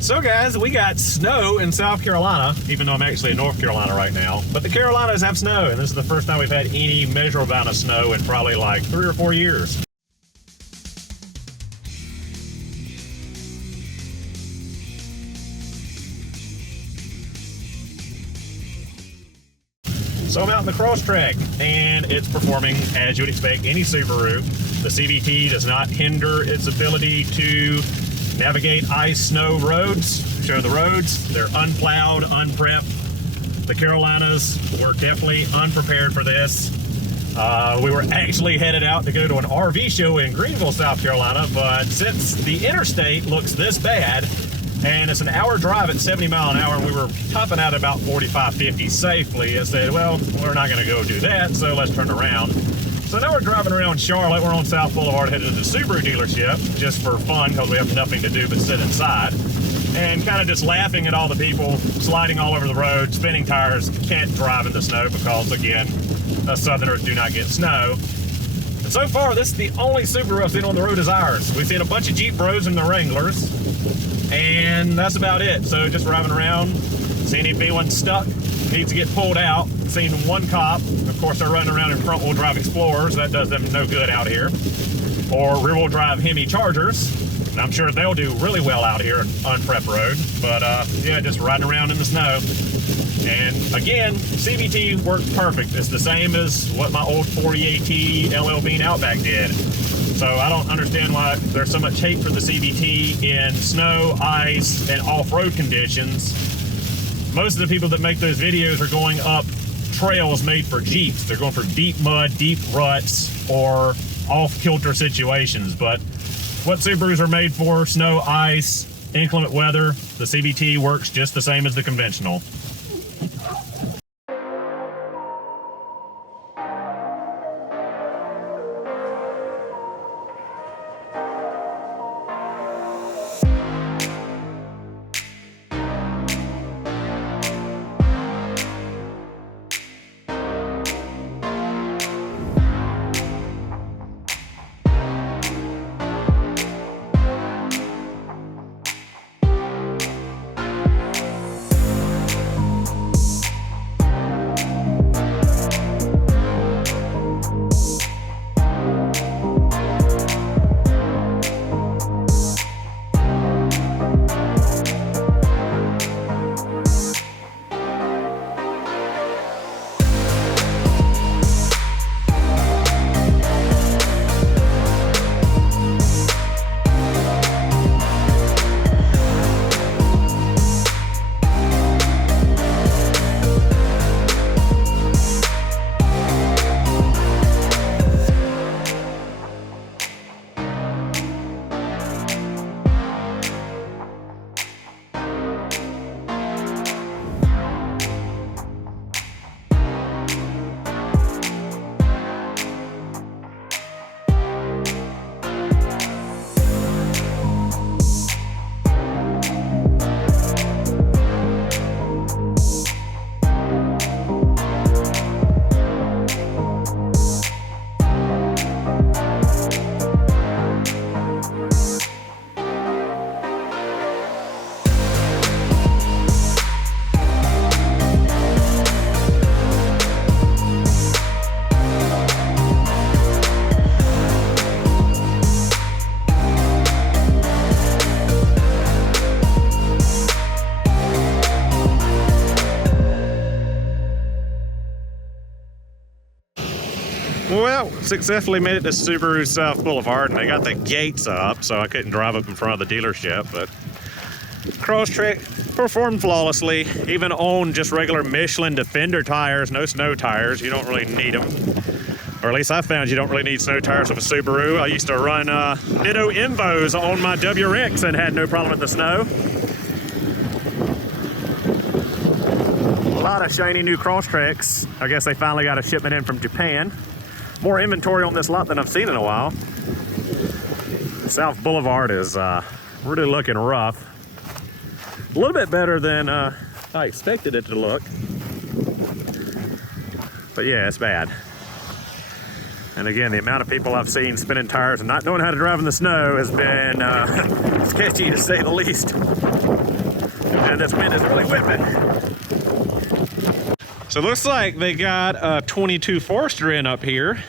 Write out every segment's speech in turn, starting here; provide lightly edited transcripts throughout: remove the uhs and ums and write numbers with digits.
So guys, we got snow in South Carolina, even though I'm actually in North Carolina right now. But the Carolinas have snow, and this is the first time we've had any measurable amount of snow in probably like 3 or 4 years. So I'm out in the Crosstrek, and it's performing as you would expect any Subaru. The CVT does not hinder its ability to navigate ice, snow roads, show the roads. They're unplowed, unprepped. The Carolinas were definitely unprepared for this. We were actually headed out to go to an RV show in Greenville, South Carolina, but since the interstate looks this bad, and it's an hour drive at 70 miles an hour, and we were topping out about 45, 50 safely, I said, well, we're not gonna go do that, so let's turn around. So now we're driving around Charlotte. We're on South Boulevard headed to the Subaru dealership just for fun because we have nothing to do but sit inside and kind of just laughing at all the people sliding all over the road, spinning tires, can't drive in the snow because, again, us Southerners do not get snow. And so far, this is the only Subaru I've seen on the road is ours. We've seen a bunch of Jeep Bros and the Wranglers, and that's about it. So just driving around, seeing if anyone's stuck, needs to get pulled out. Seen one cop. Of course, they're running around in front-wheel drive Explorers. That does them no good out here. Or rear-wheel drive Hemi Chargers. And I'm sure they'll do really well out here on prep road. But yeah, just riding around in the snow. And again, CVT worked perfect. It's the same as what my old 40AT LL Bean Outback did. So I don't understand why there's so much hate for the CVT in snow, ice, and off-road conditions. Most of the people that make those videos are going up trails made for Jeeps. They're going for deep mud, deep ruts, or off-kilter situations. But what Subarus are made for, snow, ice, inclement weather, the CVT works just the same as the conventional. Well, successfully made it to Subaru South Boulevard, and they got the gates up, so I couldn't drive up in front of the dealership, but Crosstrek performed flawlessly, even on just regular Michelin Defender tires, no snow tires. You don't really need them. Or at least I found you don't really need snow tires with a Subaru. I used to run Nitto Invos on my WRX and had no problem with the snow. A lot of shiny new Crosstreks. I guess they finally got a shipment in from Japan. More inventory on this lot than I've seen in a while. South Boulevard is really looking rough. A little bit better than I expected it to look. But yeah, it's bad. And again, the amount of people I've seen spinning tires and not knowing how to drive in the snow has been sketchy to say the least. And this wind is really whipping. So it looks like they got a 22 Forester in up here.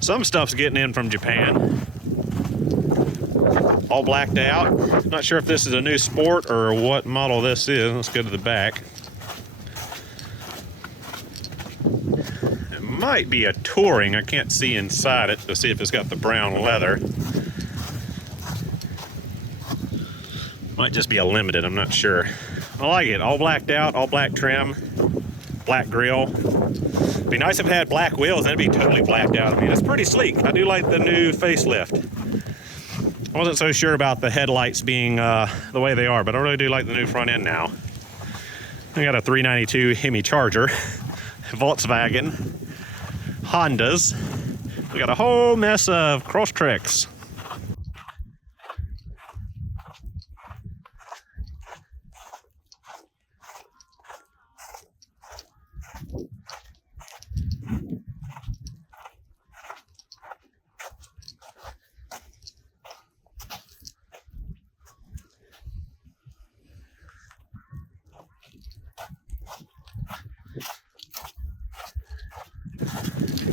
Some stuff's getting in from Japan. All blacked out. Not sure if this is a new Sport or what model this is. Let's go to the back. It might be a Touring. I can't see inside it to see if it's got the brown leather. Might just be a Limited, I'm not sure. I like it. All blacked out, all black trim, black grille. Be nice if it had black wheels, then it'd be totally blacked out. I mean, it's pretty sleek. I do like the new facelift. I wasn't so sure about the headlights being the way they are, but I really do like the new front end now. We got a 392 Hemi Charger, Volkswagen, Hondas. We got a whole mess of Crosstreks.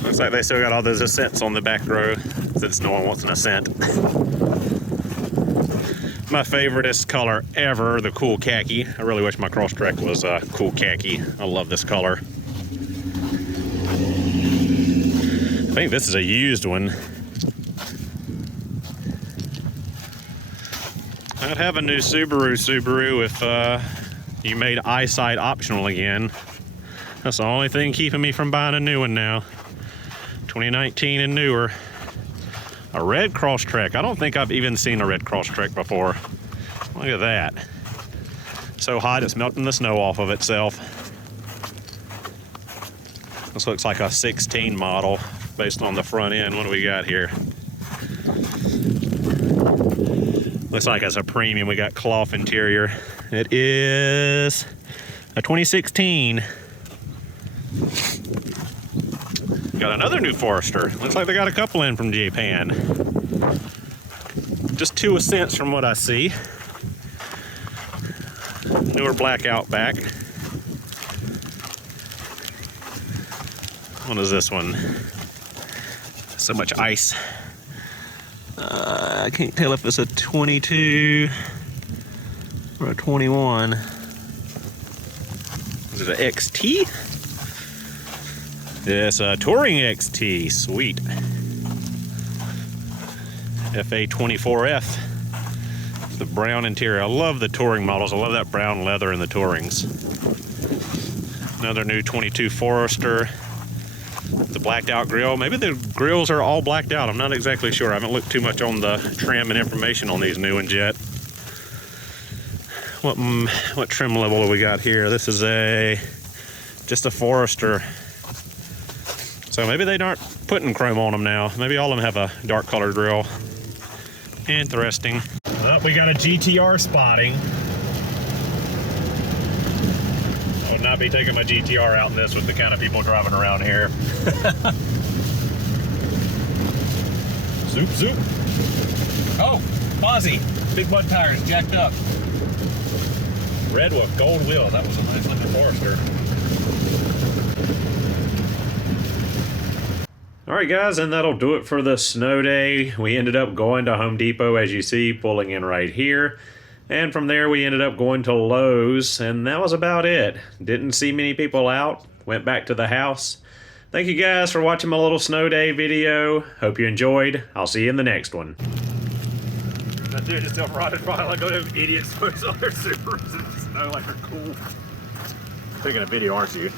Looks like they still got all those Ascents on the back row, since no one wants an Ascent. My favoriteest color ever, the cool khaki. I really wish my Crosstrek was cool khaki. I love this color. I think this is a used one. I'd have a new Subaru if you made eyesight optional again. That's the only thing keeping me from buying a new one now. 2019 and newer. A red Crosstrek. I don't think I've even seen a red Crosstrek before. Look at that. So hot it's melting the snow off of itself. This looks like a 16 model based on the front end. What do we got here? Looks like it's a premium. We got cloth interior. It is a 2016. Got another new Forester. Looks like they got a couple in from Japan. Just 2 Ascents from what I see. Newer black Outback. What is this one? So much ice. I can't tell if it's a 22 or a 21. Is it an XT? Yes, a Touring XT, sweet. FA24F, the brown interior. I love the Touring models. I love that brown leather in the Tourings. Another new 22 Forester, the blacked out grille. Maybe the grills are all blacked out. I'm not exactly sure. I haven't looked too much on the trim and information on these new ones yet. What trim level do we got here? This is just a Forester. So maybe they aren't putting chrome on them now. Maybe all of them have a dark colored grille. Interesting. Well, we got a GTR spotting. I would not be taking my GTR out in this with the kind of people driving around here. Zoop, zoop. Oh, Fozzie. Big mud tires jacked up. Red with gold wheels. That was a nice looking Forester. Alright guys, and that'll do it for the snow day. We ended up going to Home Depot, as you see, pulling in right here. And from there we ended up going to Lowe's, and that was about it. Didn't see many people out. Went back to the house. Thank you guys for watching my little snow day video. Hope you enjoyed. I'll see you in the next one. That dude just still rotted while I go to idiots puts on their Subarus in the snow like they're cool. Taking a video, aren't you?